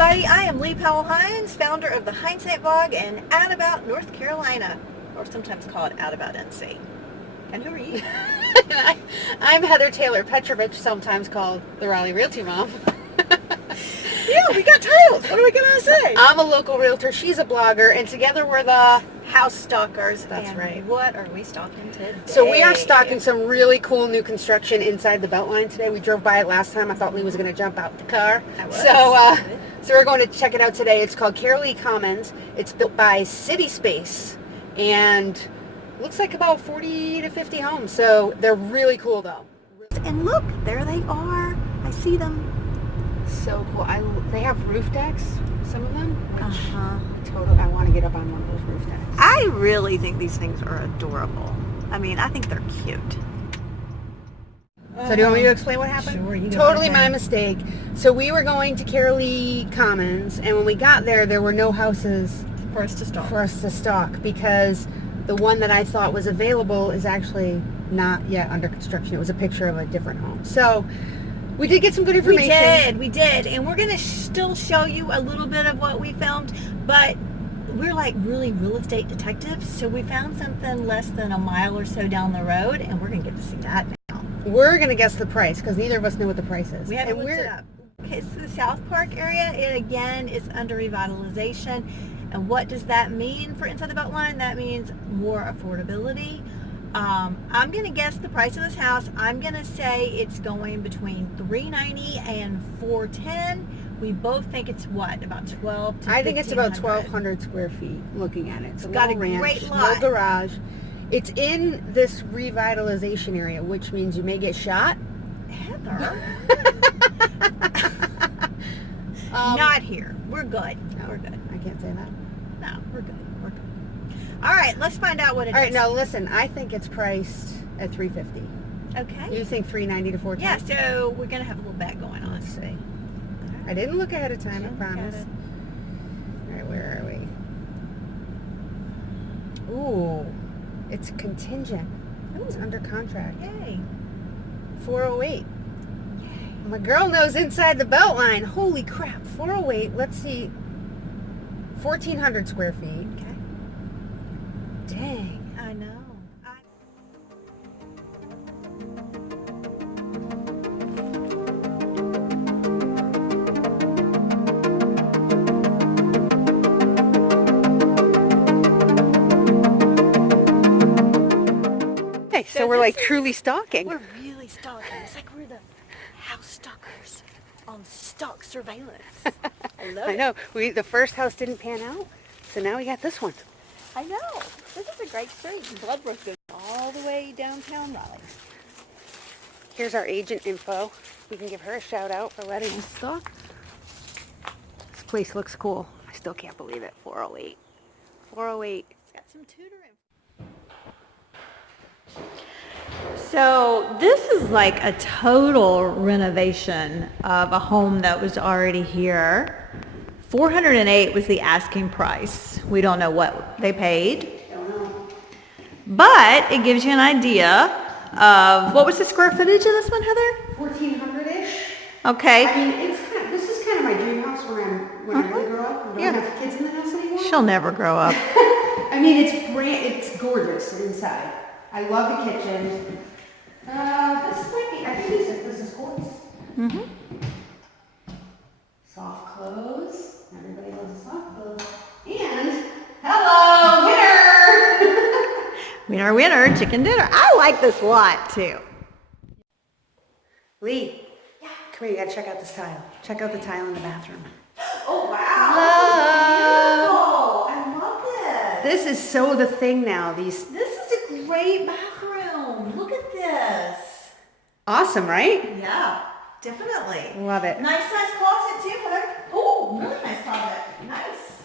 everybody. I am Leigh Powell Hines, founder of the Hindsight blog and Out About North Carolina, or sometimes called Out About NC. And who are you? I'm Heather Taylor Petrovich, sometimes called the Raleigh Realty mom. Yeah, we got titles. What are we going to say? I'm a local realtor. She's a blogger, and together we're the House Stalkers. That's and right. What are we stalking today? So we are stalking some really cool new construction inside the Beltline today. We drove by it last time. I thought Lee was going to jump out the car. So we're going to check it out today. It's called Raleigh Commons. It's built by City Space, and looks like about 40 to 50 homes. So they're really cool, though. And look, there they are. I see them. So cool. They have roof decks, some of them, which I want to get up on one of those roof decks. I really think these things are adorable. I mean, I think they're cute. So do you want me to explain what happened? Sure, you go Totally ahead. my mistake. So we were going to Raleigh Commons, and when we got there were no houses For us to stalk. for us to stalk because the one that I thought was available is actually not yet under construction. It was a picture of a different home. So we did get some good information. We did. And we're going to still show you a little bit of what we found, but we're like really real estate detectives, so we found something less than a mile or so down the road, and we're going to get to see that now. We're going to guess the price because neither of us know what the price is. We haven't looked it up. Okay, it's the Southpark area. It, again, is under revitalization. And what does that mean for inside the Beltline? That means more affordability. I'm going to guess the price of this house. I'm going to say it's going between $390 and $410. We both think it's what, about 12 to I think it's about 1,500. 1,200 square feet looking at it. It's got a ranch, great no lot. garage. It's in this revitalization area, which means you may get shot. Heather. Not here. We're good. No, We're good. I can't say that. No, we're good. We're good. All right, let's find out what it is. All right, now listen, I think it's priced at $350. Okay. You think $390 to $410? Yeah, so we're going to have a little bet going on. Let's see. I didn't look ahead of time, I Got promise. it. All right, where are we? Ooh, it's contingent. It's under contract. Yay. 408. My girl knows inside the Beltline. Holy crap, 408. Let's see. 1,400 square feet. Okay. Dang. I know. Okay, so So we're like this is- truly stalking. We're really stalking. It's like we're the House Stalkers on stalk surveillance. I love I it. know. The first house didn't pan out, so now we got this one. I know. This is a great street. Bloodbrook goes all the way downtown Raleigh. Here's our agent info. We can give her a shout out for letting us stalk. This place looks cool. I still can't believe it. 408. 408. It's got some tutoring. So this is like a total renovation of a home that was already here. $408 was the asking price. We don't know what they paid, but it gives you an idea of, what was the square footage of this one, Heather? 1,400-ish. Okay. I mean, this is kind of my dream house when I really grow up and don't Yeah. have kids in the house anymore. She'll never grow up. I mean, it's gorgeous inside. I love the kitchen. This might be, I think this is quartz. Mm-hmm. Soft clothes. Everybody loves a soft clothes. And, hello, winner! Winner, winner, chicken dinner. I like this lot too. Lee, come here, you gotta check out this tile. Check out the tile in the bathroom. Oh, wow. Hello! I love this. This is so the thing now. These This is a great bathroom. Look at this. awesome, right? Yeah, definitely. Love it. Nice size closet too, Heather. Oh, really nice closet. Nice.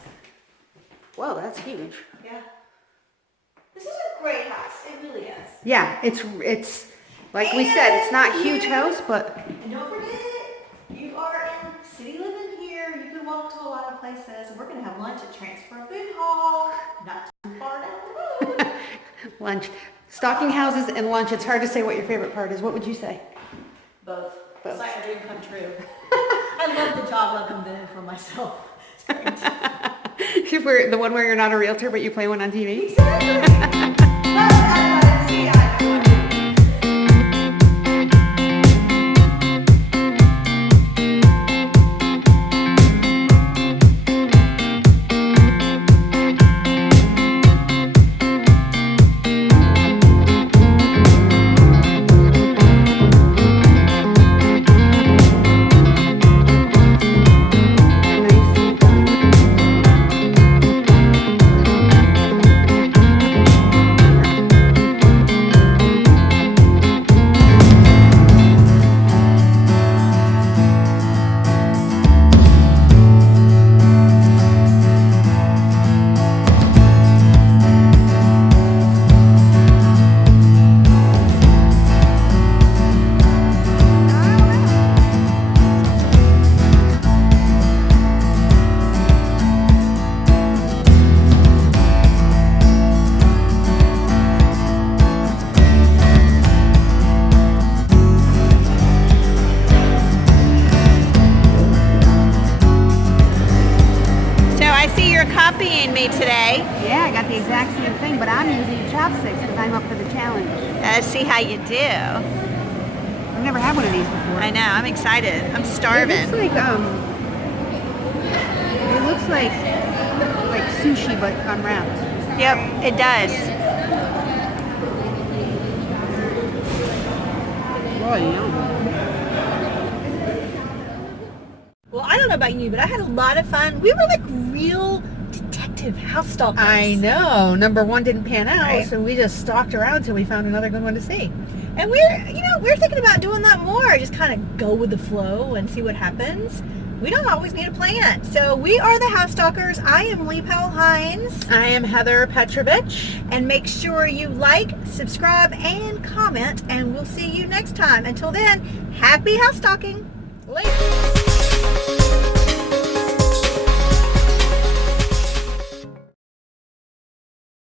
Whoa, that's huge. Yeah. This is a great house. It really is. Yeah, it's like we said, it's not a huge house, but And don't forget, you are in city living here. You can walk to a lot of places. We're going to have lunch at Transfer Food Hall, not too far down the road. lunch. Stalking houses and lunch. It's hard to say what your favorite part is. What would you say? Both. Both. It's like a dream come true. I love the job I'm doing it for myself. It's great. The one where you're not a realtor, but you play one on TV? Exactly. Copying me today. Yeah, I got the exact same thing, but I'm using chopsticks because I'm up for the challenge. Let's see how you do. I've never had one of these before. I know, I'm excited. I'm starving. It looks like sushi but unwrapped. Yep, it does. Oh, yeah. Well, I don't know about you, but I had a lot of fun. We were like real detective house stalkers. I know. Number one didn't pan out, Right. so we just stalked around till we found another good one to see. And we're thinking about doing that more. Just kind of go with the flow and see what happens. We don't always need a plan. So we are the House Stalkers. I am Leigh Powell Hines. I am Heather Petrovich. And make sure you like, subscribe, and comment. And we'll see you next time. Until then, happy house stalking. Later.